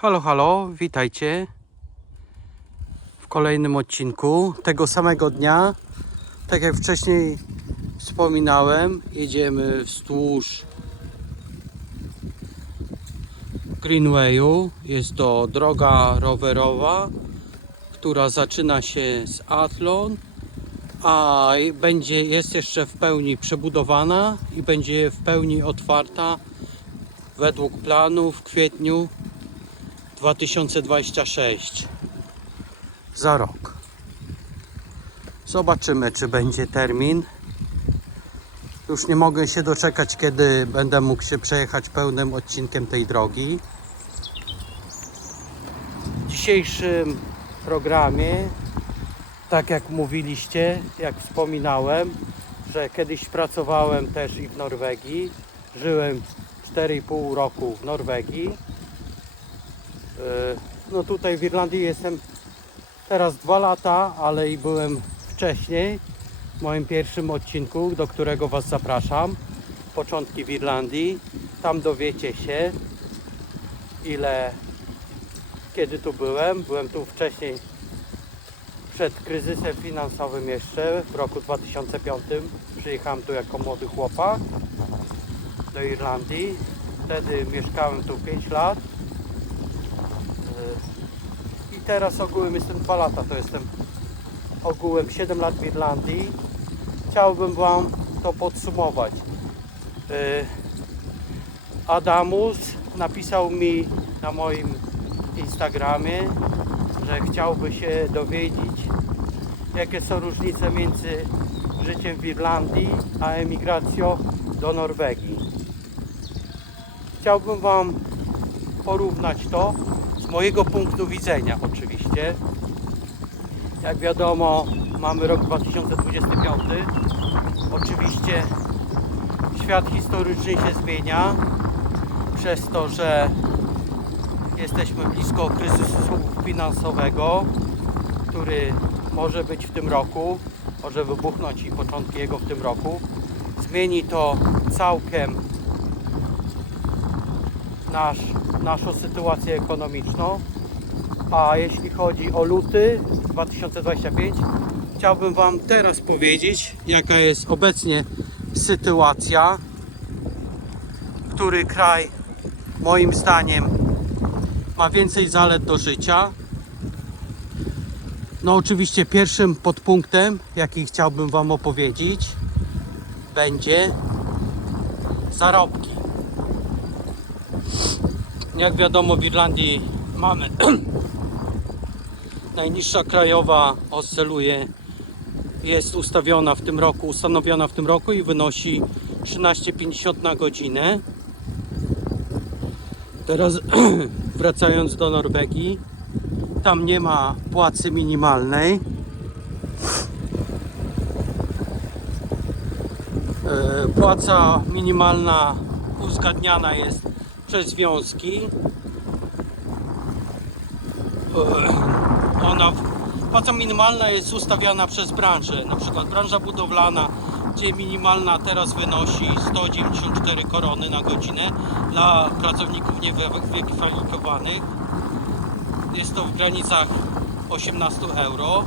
Halo, halo, witajcie w kolejnym odcinku tego samego dnia. Tak jak wcześniej wspominałem, jedziemy wzdłuż Greenwayu. Jest to droga rowerowa, która zaczyna się z Athlon, a będzie, jest jeszcze w pełni przebudowana i będzie w pełni otwarta według planu w kwietniu 2026 za rok. Zobaczymy, czy będzie termin. Już nie mogę się doczekać, kiedy będę mógł się przejechać pełnym odcinkiem tej drogi. W dzisiejszym programie, tak jak mówiliście, jak wspominałem, że kiedyś pracowałem też i w Norwegii. Żyłem 4,5 roku w Norwegii. E, No tutaj w Irlandii jestem teraz dwa lata, ale i byłem wcześniej w moim pierwszym odcinku, do którego Was zapraszam. Początki w Irlandii. Tam dowiecie się ile, kiedy tu byłem. Byłem tu wcześniej przed kryzysem finansowym jeszcze w roku 2005. Przyjechałem tu jako młody chłopak do Irlandii. Wtedy mieszkałem tu 5 lat. Teraz ogółem jestem 2 lata, to jestem ogółem 7 lat w Irlandii. Chciałbym Wam to podsumować. Yy, Adamus napisał mi na moim Instagramie, że chciałby się dowiedzieć, jakie są różnice między życiem w Irlandii a emigracją do Norwegii. Chciałbym Wam porównać to z mojego punktu widzenia oczywiście. Jak wiadomo, mamy rok 2025. Oczywiście świat historycznie się zmienia przez to, że jesteśmy blisko kryzysu finansowego, który może być w tym roku, może wybuchnąć i początki jego w tym roku. Zmieni to całkiem nasz, naszą sytuację ekonomiczną. A jeśli chodzi o luty 2025, chciałbym Wam teraz powiedzieć, jaka jest obecnie sytuacja, który kraj moim zdaniem ma więcej zalet do życia. No oczywiście pierwszym podpunktem, jaki chciałbym Wam opowiedzieć, będzie zarobki. Jak wiadomo w Irlandii mamy najniższa krajowa oscyluje jest ustawiona w tym roku, ustanowiona w tym roku i wynosi 13,50 na godzinę. Teraz wracając do Norwegii, tam nie ma płacy minimalnej. E, Płaca minimalna uzgadniana jest przez związki. Ona, płaca minimalna jest ustawiana przez branżę, na przykład branża budowlana, gdzie minimalna teraz wynosi 194 korony na godzinę dla pracowników niewykwalifikowanych. Jest to w granicach 18 euro.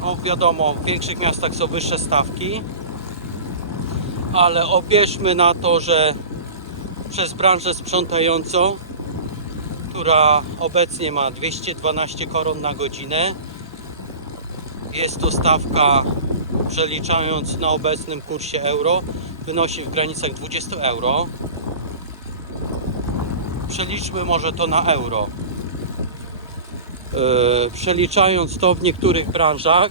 No wiadomo, w większych miastach są wyższe stawki, ale obierzmy na to, że przez branżę sprzątającą, która obecnie ma 212 koron na godzinę. Jest to stawka, przeliczając na obecnym kursie euro, wynosi w granicach 20 euro. Przeliczmy może to na euro. Yy, Przeliczając to w niektórych branżach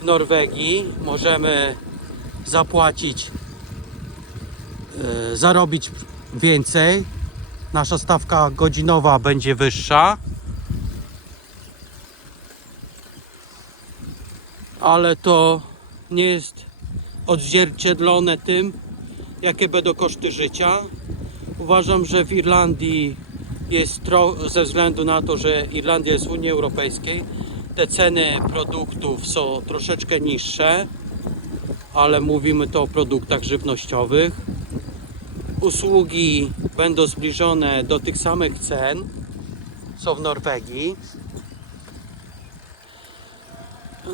w Norwegii możemy zapłacić e, zarobić więcej. Nasza stawka godzinowa będzie wyższa. Ale to nie jest odzwierciedlone tym, jakie będą koszty życia. Uważam, że w Irlandii jest ze względu na to, że Irlandia jest w Unii Europejskiej, te ceny produktów są troszeczkę niższe, ale mówimy to o produktach żywnościowych. Usługi będą zbliżone do tych samych cen, co w Norwegii.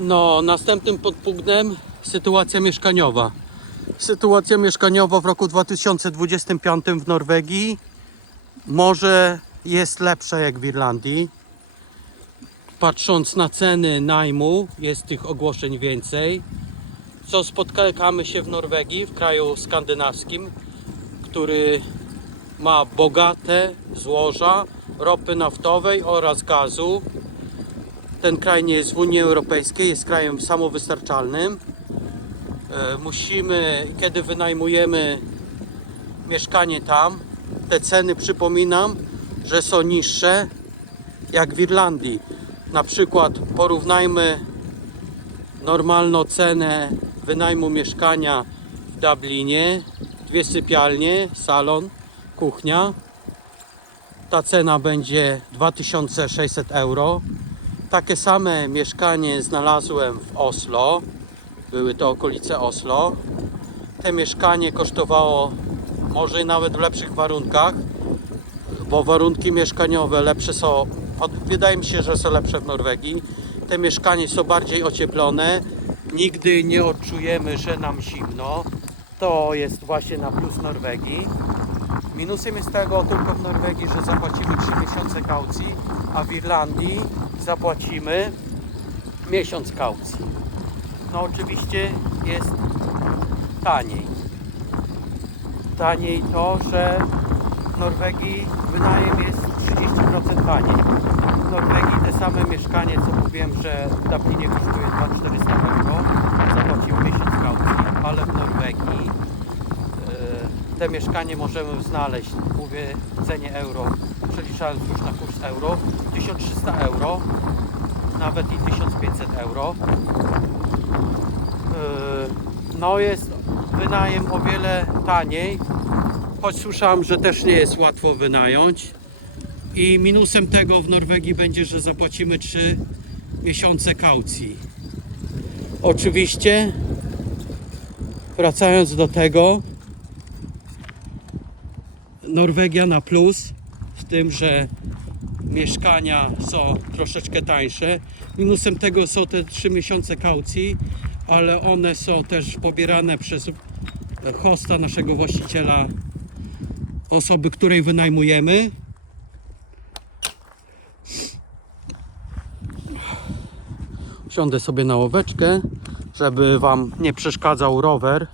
No, następnym podpunktem sytuacja mieszkaniowa. Sytuacja mieszkaniowa w roku 2025 w Norwegii może jest lepsza jak w Irlandii. Patrząc na ceny najmu, jest tych ogłoszeń więcej. Co spotkamy się w Norwegii, w kraju skandynawskim, który ma bogate złoża ropy naftowej oraz gazu. Ten kraj nie jest w Unii Europejskiej, jest krajem samowystarczalnym. E, Musimy, kiedy wynajmujemy mieszkanie tam, te ceny przypominam, że są niższe jak w Irlandii. Na przykład porównajmy normalną cenę wynajmu mieszkania w Dublinie, dwie sypialnie, salon, kuchnia. Ta cena będzie 2600 euro. Takie same mieszkanie znalazłem w Oslo. Były to okolice Oslo. Te mieszkanie kosztowało może nawet w lepszych warunkach, bo warunki mieszkaniowe lepsze są, wydaje mi się, że są lepsze w Norwegii. Te mieszkania są bardziej ocieplone. Nigdy nie odczujemy, że nam zimno. To jest właśnie na plus Norwegii. Minusem jest tego tylko w Norwegii, że zapłacimy 3 miesiące kaucji, a w Irlandii zapłacimy miesiąc kaucji. No oczywiście jest taniej. Taniej to, że w Norwegii wynajem jest 30% taniej. W Norwegii te same mieszkanie, co mówiłem, że w Dublinie kosztuje 2400 euro, zapłacimy miesiąc kaucji, ale w Norwegii e, te mieszkanie możemy znaleźć, mówię w cenie euro, przeliczając już na kurs euro, 1300 euro, nawet i 1500 euro. E, No jest wynajem o wiele taniej, choć słyszałem, że też nie jest łatwo wynająć. I minusem tego w Norwegii będzie, że zapłacimy 3 miesiące kaucji. Oczywiście, wracając do tego, Norwegia na plus, z tym, że mieszkania są troszeczkę tańsze. Minusem tego są te 3 miesiące kaucji, ale one są też pobierane przez hosta, naszego właściciela, osoby, której wynajmujemy. Siądę sobie na łoweczkę, żeby Wam nie przeszkadzał rower.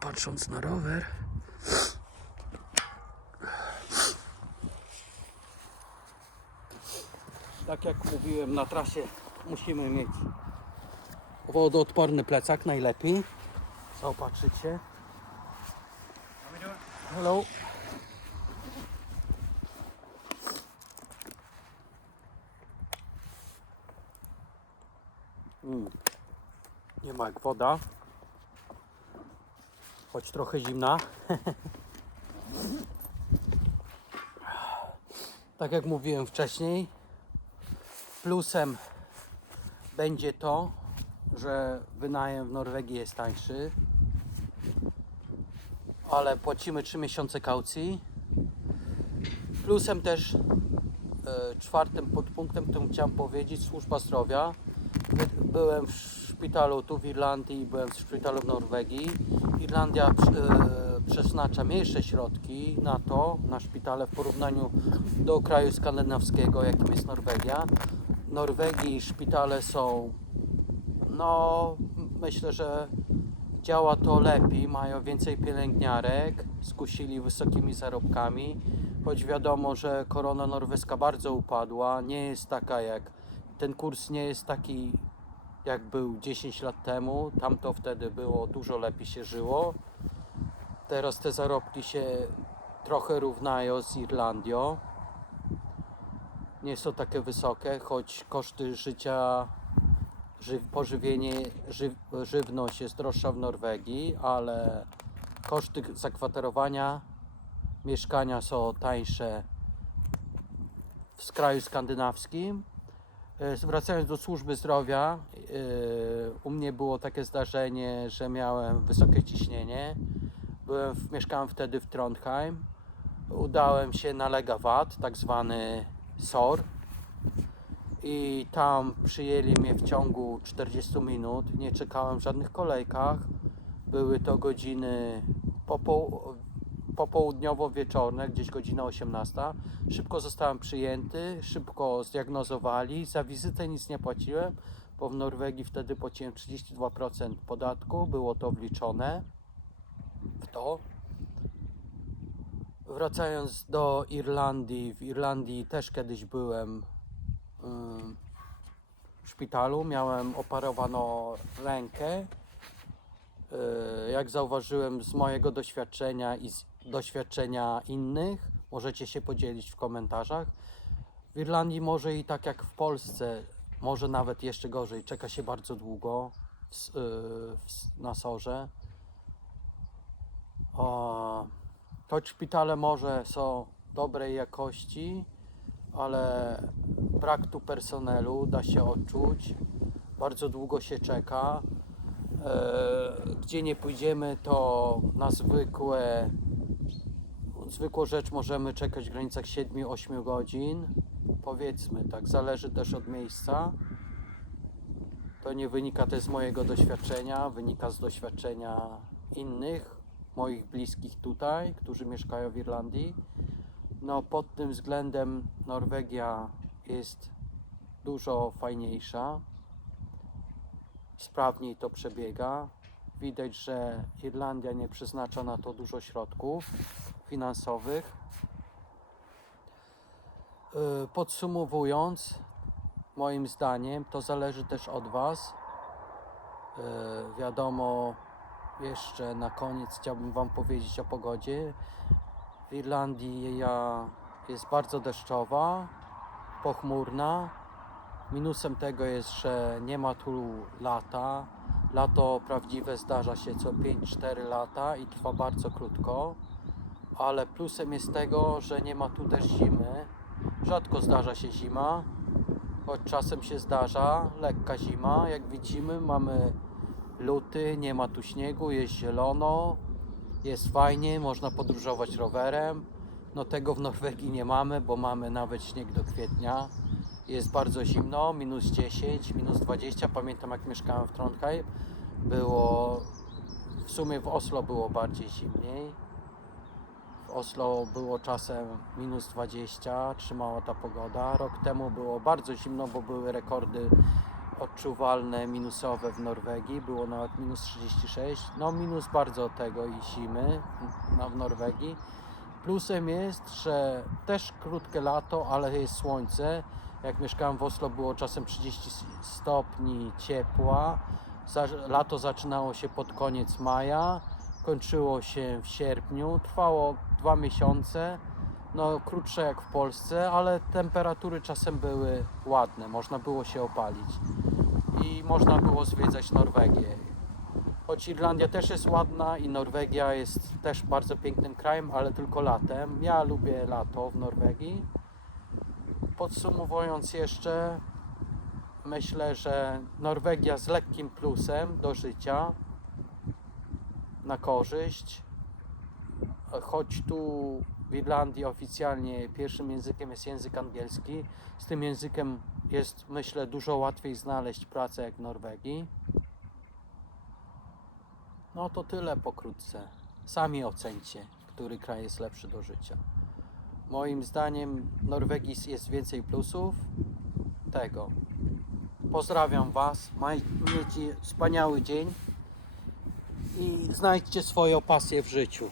Patrząc na rower. Tak jak mówiłem, na trasie musimy mieć wodoodporny plecak najlepiej. Zaopatrzyć się. Hello. Mm. Nie ma jak woda. Choć trochę zimna. tak jak mówiłem wcześniej, plusem będzie to, że wynajem w Norwegii jest tańszy, ale płacimy 3 miesiące kaucji. Plusem też e, czwartym podpunktem, którym chciałem powiedzieć, służba zdrowia. By- Byłem w szpitalu tu w Irlandii, byłem w szpitalu w Norwegii. Irlandia e, przeznacza mniejsze środki na to, na szpitale w porównaniu do kraju skandynawskiego, jakim jest Norwegia. W Norwegii szpitale są no, myślę, że działa to lepiej, mają więcej pielęgniarek, skusili wysokimi zarobkami, choć wiadomo, że korona norweska bardzo upadła, nie jest taka jak, ten kurs nie jest taki jak był 10 lat temu, tamto wtedy było dużo lepiej się żyło. Teraz te zarobki się trochę równają z Irlandią. Nie są takie wysokie, choć koszty życia ży, pożywienie, ży, żywność jest droższa w Norwegii, ale koszty zakwaterowania mieszkania są tańsze w kraju skandynawskim. E, Wracając do służby zdrowia, e, u mnie było takie zdarzenie, że miałem wysokie ciśnienie. Byłem mieszkałem wtedy w Trondheim. Udałem się na Lega Wat, tak zwany SOR. I tam przyjęli mnie w ciągu 40 minut. Nie czekałem w żadnych kolejkach. Były to godziny popoł- popołudniowo-wieczorne, gdzieś godzina 18. Szybko zostałem przyjęty, szybko zdiagnozowali. Za wizytę nic nie płaciłem, bo w Norwegii wtedy płaciłem 32% podatku. Było to wliczone w to. Wracając do Irlandii, w Irlandii też kiedyś byłem w szpitalu, miałem operowano rękę. Yy, Jak zauważyłem z mojego doświadczenia i z doświadczenia innych, możecie się podzielić w komentarzach. W Irlandii może i tak jak w Polsce, może nawet jeszcze gorzej, czeka się bardzo długo w, yy, w, na sorze. O, choć szpitale może są dobrej jakości, ale brak tu personelu da się odczuć. Bardzo długo się czeka. E, Gdzie nie pójdziemy, to na zwykłe, zwykłą rzecz możemy czekać w granicach 7-8 godzin. Powiedzmy tak, zależy też od miejsca. To nie wynika też z mojego doświadczenia, wynika z doświadczenia innych, moich bliskich tutaj, którzy mieszkają w Irlandii. No pod tym względem Norwegia jest dużo fajniejsza. Sprawniej to przebiega. Widać, że Irlandia nie przeznacza na to dużo środków finansowych. Yy, Podsumowując, moim zdaniem to zależy też od Was. Yy, Wiadomo, jeszcze na koniec chciałbym Wam powiedzieć o pogodzie. W Irlandii jest bardzo deszczowa, pochmurna. Minusem tego jest, że nie ma tu lata. Lato prawdziwe zdarza się co 5-4 lata i trwa bardzo krótko. Ale plusem jest tego, że nie ma tu też zimy. Rzadko zdarza się zima, choć czasem się zdarza lekka zima. Jak widzimy, mamy luty, nie ma tu śniegu, jest zielono, jest fajnie, można podróżować rowerem. No tego w Norwegii nie mamy, bo mamy nawet śnieg do kwietnia. Jest bardzo zimno, minus 10, minus 20. Pamiętam jak mieszkałem w Trondheim, było w sumie w Oslo było bardziej zimniej. Oslo było czasem minus 20, trzymała ta pogoda. Rok temu było bardzo zimno, bo były rekordy odczuwalne minusowe w Norwegii. Było nawet minus 36. No minus bardzo tego i zimy no, w Norwegii. Plusem jest, że też krótkie lato, ale jest słońce. Jak mieszkałem w Oslo było czasem 30 stopni ciepła. Lato zaczynało się pod koniec maja, kończyło się w sierpniu, trwało dwa miesiące. No krótsze jak w Polsce, ale temperatury czasem były ładne, można było się opalić i można było zwiedzać Norwegię. Choć Irlandia też jest ładna i Norwegia jest też bardzo pięknym krajem, ale tylko latem. Ja lubię lato w Norwegii. Podsumowując jeszcze, myślę, że Norwegia z lekkim plusem do życia na korzyść. Choć tu w Irlandii oficjalnie pierwszym językiem jest język angielski, z tym językiem jest myślę dużo łatwiej znaleźć pracę jak w Norwegii. No to tyle pokrótce. Sami ocencie, który kraj jest lepszy do życia. Moim zdaniem w Norwegii jest więcej plusów tego. Pozdrawiam Was. Miejcie wspaniały dzień i znajdźcie swoją pasję w życiu.